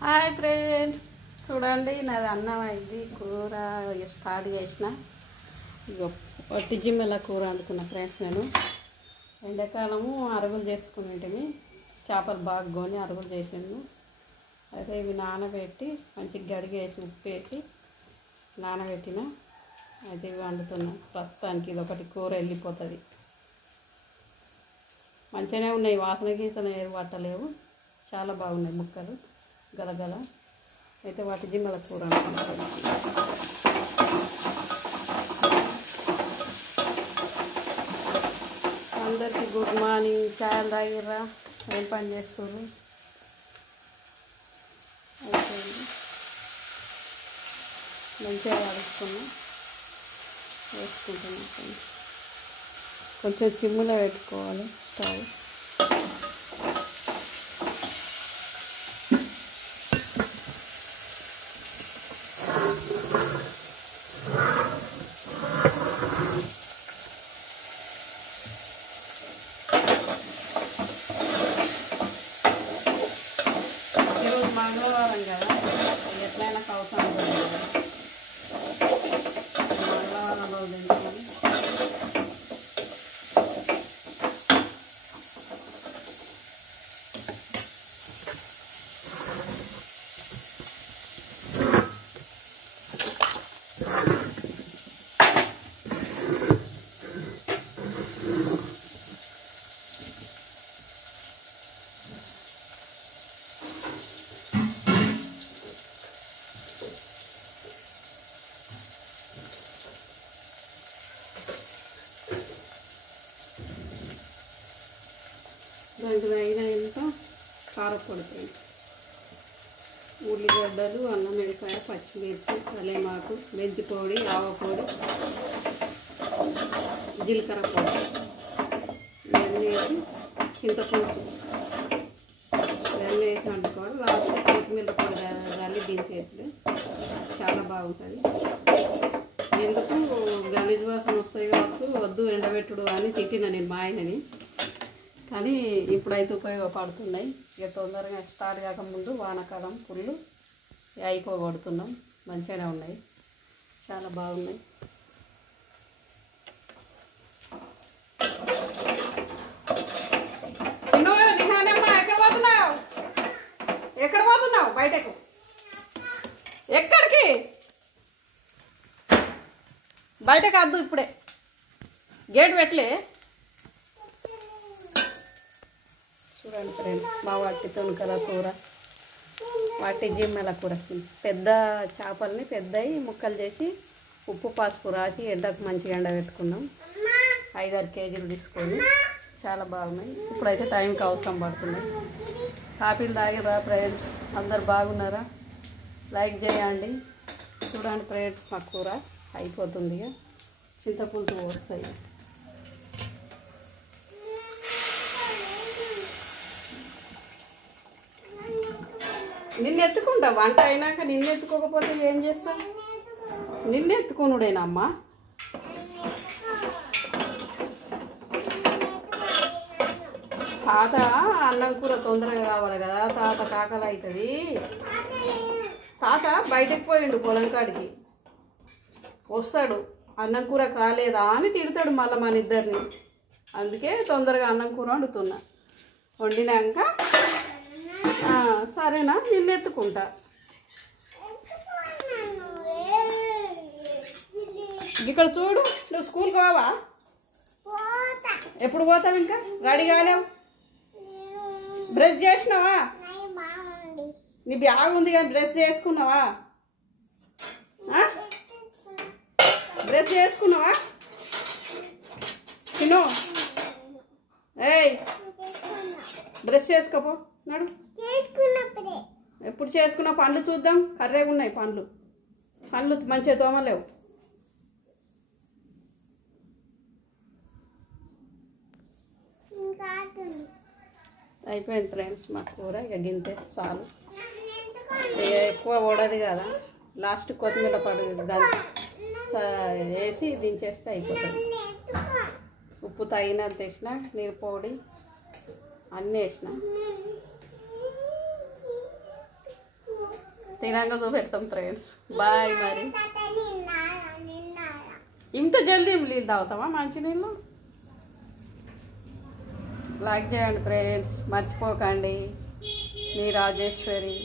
Hi friends, చూడండి నాది అన్నం అయింది. కూర స్టార్ట్ చేసిన. ఇగో వట్టి జిమ్మెల కూర వండుకున్న ఫ్రెండ్స్. నేను ఎండాకాలము అరుగులు చేసుకునేటివి, చేపలు బాగా కొని అరుగులు చేసాను. అయితే ఇవి నానబెట్టి మంచిగా గడిగేసి ఉప్పు వేసి నానబెట్టిన. అయితే ఇవి వండుతున్నాను ప్రస్తుతానికి. ఇది ఒకటి కూర వెళ్ళిపోతుంది. మంచిగానే ఉన్నాయి, వాసన గీసన ఏది పట్టలేవు, చాలా బాగున్నాయి ముక్కలు గలగల. అయితే వాటి జిమ్మల కూర అనుకుంటున్నాను. అందరికీ గుడ్ మార్నింగ్. చాయలు తాగిర్రా? ఏం పని చేస్తారు? అయిపోయింది. మంచిగా కలుపుకున్నాం, వేసుకుంటున్నాం. కొంచెం సిమ్లో పెట్టుకోవాలి స్టవ్. ఈరోజు మంగళవారం కదా, ఎట్లయినా కవుతాను కదా. మంగళవారం రోజు తింటాను. దానికి తగినంత కారపొడి, ఉల్లిగడ్డలు, అల్లం వెల్లిపాయ, పచ్చిమిర్చి, కలేమాకు, మెంతి పొడి, ఆవపొడి, జీలకర్ర పొడి ఇవన్నీ వేసి చింతపులుసు ఇవన్నీ వేసి వండుకోవాలి. లాస్ట్ కొత్తిమీర పొడి కానీ దించేసి చాలా బాగుంటుంది. ఎందుకు గలీజ్ వాసన వస్తాయి కావచ్చు, వద్దు ఎండబెట్టుడు అని తిట్టిన నేను మా ఆయనని. కానీ ఇప్పుడైతే ఉపయోగపడుతున్నాయి. ఇక తొందరగా స్టార్ట్ కాకముందు వానాకాలం ఫుల్ అయిపోగొడుతున్నాం. మంచిగానే ఉన్నాయి, చాలా బాగున్నాయి. ఎక్కడ పోతున్నావు? బయటకు. ఎక్కడికి? బయటకు వద్దు, ఇప్పుడే గేట్ పెట్టలే. చూడండి ఫ్రెండ్స్, మా వాటి తొనకల కూర, వాటి జిమ్మెల కూర. పెద్ద చేపల్ని పెద్దవి ముక్కలు చేసి ఉప్పు పసుపు రాసి ఎండకు మంచిగా ఎండబెట్టుకున్నాం. 5-6 కేజీలు తీసుకొని చాలా బాగున్నాయి. ఇప్పుడైతే టైంకి అవసరం పడుతున్నాయి. కాఫీలు తాగిరా ఫ్రెండ్స్? అందరు బాగున్నారా? లైక్ చేయండి. చూడండి ఫ్రెండ్స్, మా కూర అయిపోతుంది. ఇక చింతపులుసు వస్తాయి. నిన్ను ఎత్తుకుంటా, వంట అయినాక నిన్ను ఎత్తుకోకపోతే ఏం చేస్తావు? నిన్ను ఎత్తుకునుడేనమ్మా. తాత అన్నం కూర తొందరగా కావాలి కదా, తాత కాకలు అవుతుంది. తాత బయటకు పోయిండు, పొలం కాడికి వస్తాడు. అన్నం కూర కాలేదా అని తిడతాడు మళ్ళీ మన ఇద్దరిని. అందుకే తొందరగా అన్నం కూర వండుతున్నా. వండినాక సరేనా నిన్ను ఎత్తుకుంటా. ఇక్కడ చూడు, నువ్వు స్కూల్కి పోవా? ఎప్పుడు పోతావు? ఇంకా రెడీ కాలేవు? బ్రష్ చేసినావా? నీ బ్యాగ్ ఉంది కానీ బ్రష్ చేసుకున్నావా? బ్రష్ చేసుకున్నావా? తిను. ఏయ్, బ్రష్ చేసుకోపో. నడు. ఎప్పుడు చేసుకున్న పండ్లు చూద్దాం. కర్రేగా ఉన్నాయి పండ్లు. పండ్లు మంచిగా తోమలేవు. అయిపోయింది ఫ్రెండ్స్ మా కూర. ఇక గింతే చాలు. ఎక్కువ ఓడది కదా. లాస్ట్ కొత్తిమీర పడి దాన్ని వేసి దించేస్తే అయిపోతుంది. ఉప్పు తగినంత వేసిన, నీరు పొడి అన్నీ వేసిన. తినాక చూపెడతాం ఫ్రెండ్స్. బాయ్. మరి ఇంత జల్దీ నీళ్ళు తాగుతావా మంచి నీళ్ళు? లైక్ చేయండి ఫ్రెండ్స్, మర్చిపోకండి. మీ రాజేశ్వరి.